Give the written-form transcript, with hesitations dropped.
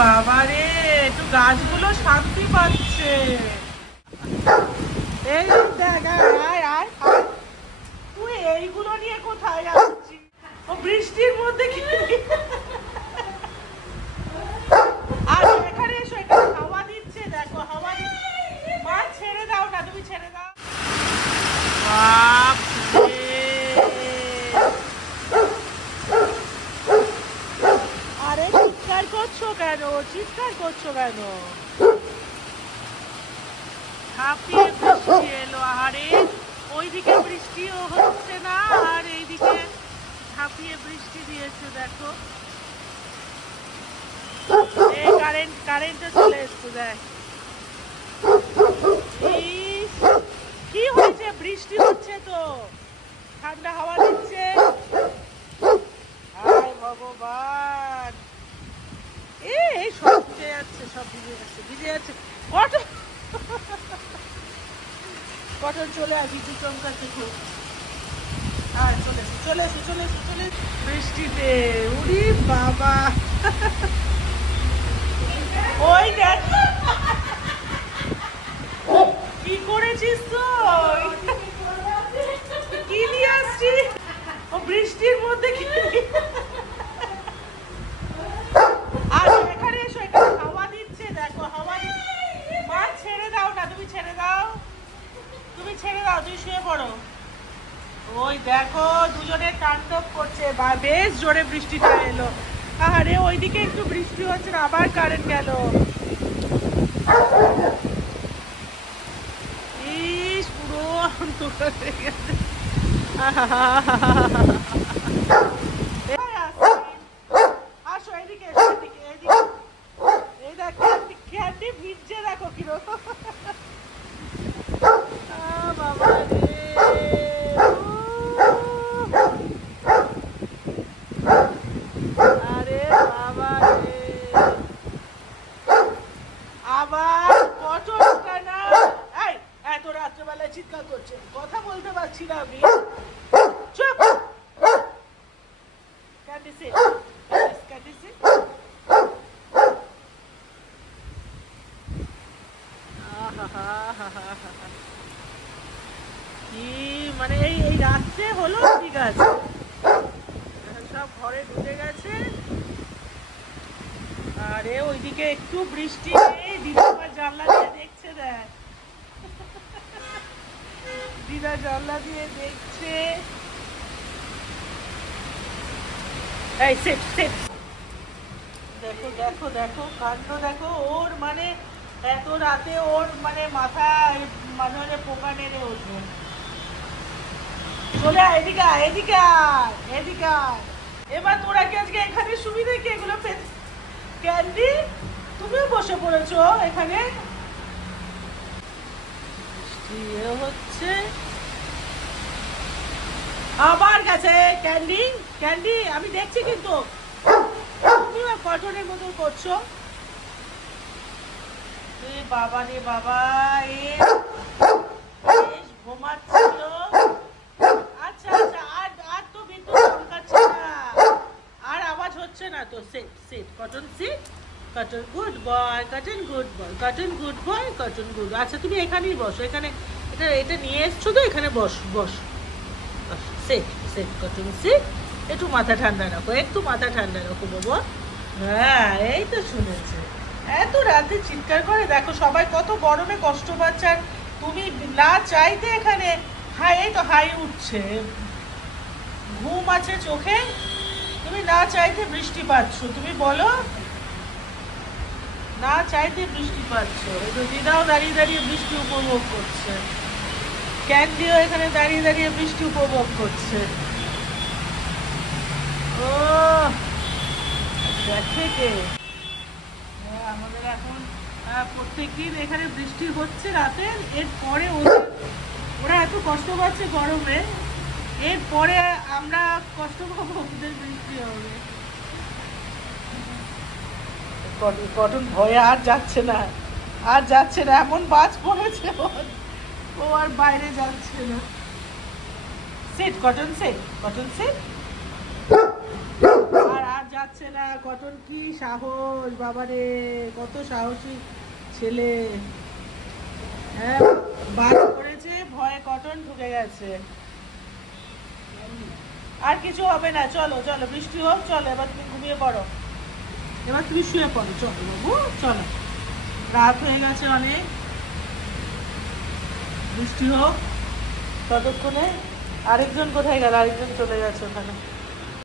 বাবারে, একটু গাছগুলো শান্তি পাচ্ছে। এই দেখ, আয় আয় আয়, তুই এইগুলো নিয়ে কোথায় যাচ্ছিস? ও বৃষ্টির মধ্যে কি? আর এখানে এসো, এখানে হাওয়া দিচ্ছে, দেখো হাওয়া দিচ্ছে। মা ছেড়ে দাও না, তুমি ছেড়ে দাও। বাপরে, আরে চিৎকার করছো কেন? চিৎকার করছো কেন? ঝাঁপিয়ে বৃষ্টি এলো। আরে ওইদিকে বৃষ্টিও হচ্ছে না, আর এইদিকে ঝাঁপিয়ে বৃষ্টি দিয়েছে। দেখো, এই কারেন্টও চলে এসছে। দেখ কি হয়েছে, বৃষ্টি হচ্ছে তো, ঠান্ডা হাওয়া দিচ্ছে। হায় ভগবান, এই সব ভিজে যাচ্ছে, সব ভিজে যাচ্ছে। কটন চলে আসি, তুই চমকাচ্ছে খুব। আর চলে এসো বৃষ্টিতে। উরি বাবা, ওই দেখ কি করেছিস তুই, কি নিয়ে আসছিস? ও বৃষ্টির মধ্যে কি? আর এখানে এসো, এখানে হাওয়া দিচ্ছে, দেখো হাওয়া দিচ্ছে। মা ছেড়ে দাও না, তুমি ছেড়ে দাও, তুমি শুয়ে পড়ো। ওই দেখো দুজনে তাণ্ডব করছে, বা বেশ জোরে বৃষ্টিটা এলো। আরে ওইদিকে একটু বৃষ্টি হচ্ছে না, আবার কারেন্ট গেল। ইস, পুরো অন্ধকার হয়ে গেছে। আসো এদিকে, এই দেখ ক্যান্ডি ভিজছে, দেখো কিরকম। বাবা রে, আরে বাবা রে, আবার পটলটা না। এই এত রাত্রেবেলায় চিৎকার করছে, কথা বলতে পারছি না আমি। চুপ, ক্যান্ডি সিট, ক্যান্ডি সিট। কি মানে, এই রাত্রে হলো, ঠিক আছে, সব ঘরে ঢুকে গেছে। আরে ওইদিকে একটু বৃষ্টি নেই, দিদা আবার জানলা দিয়ে দেখছে। দেখ, দিদা জানলা দিয়ে দেখছে। এই সেট সেট, দেখো দেখো দেখো কাণ্ড দেখো ওর, মানে এত রাতে ওর মানে মাথায় মাঝে মাঝে পোকা নেড়ে ওঠে। চলে আয়, এদিকে আয়, এদিকে আয়, এদিকে আয়। এবার তোরা কি আজকে এখানে সুবিধা কি এগুলো পেতে? ক্যান্ডি, তুমিও বসে পড়েছো এখানে। হচ্ছে আবার গেছে ক্যান্ডি, ক্যান্ডি আমি দেখছি, কিন্তু তুমিও কটনের মতো করছো। বাবা রে বাবা, ঘুমাচ্ছিল। আচ্ছা আচ্ছা, আর তো বিদ্যুৎ চমকাচ্ছে না, আর আওয়াজ হচ্ছে না তো। Sit sit, cotton sit, cotton good boy, cotton good boy, cotton good boy, cotton good. আচ্ছা তুমি এখানেই বসো, এখানে এটা নিয়ে এসছো তো, এখানে বস বস। Sit sit, cotton sit. একটু মাথা ঠান্ডা রাখো, একটু মাথা ঠান্ডা রাখো বাবা। হ্যাঁ, এই তো শুনেছে, এত রাতে চিৎকার করে। দেখো সবাই কত গরমে কষ্ট পাচ্ছে, আর তুমি না চাইতে এখানে হাই, এই তো হাই উঠছে, ঘুম আছে চোখে, তুমি না চাইতে বৃষ্টি পাচ্ছ। তুমি বলো, না চাইতে বৃষ্টি পাচ্ছ। দিদাও দাঁড়িয়ে দাঁড়িয়ে বৃষ্টি উপভোগ করছে, ক্যান্ডিও এখানে দাঁড়িয়ে দাঁড়িয়ে বৃষ্টি উপভোগ করছে। ও দেখে কে? আমাদের এখন প্রত্যেকদিন এখানে বৃষ্টি হচ্ছে রাতে, এরপরে ওরা এত কষ্ট পাচ্ছে গরমে, এরপরে আমরা কষ্ট পাবো, ওদের বৃষ্টি হবে। কটন ভয়ে আর যাচ্ছে না, এমন বাজ পড়েছে ও আর বাইরে যাচ্ছে না। Sit cotton sit, cotton sit. আর যাচ্ছে পাচ্ছে না। কটন কি সাহস, বাবারে কত সাহসী ছেলে। হ্যাঁ, বাস করেছে, ভয়ে কটন ঢুকে গেছে। আর কিছু হবে না, চলো চলো, বৃষ্টি হোক, চলো এবার তুমি ঘুমিয়ে পড়ো। এবার তুমি শুয়ে পড়ো, চলো বাবু, চলো। রাত হয়ে গেছে অনেক, বৃষ্টি হোক ততক্ষণে। আরেকজন কোথায় গেল? আরেকজন চলে গেছে ওখানে।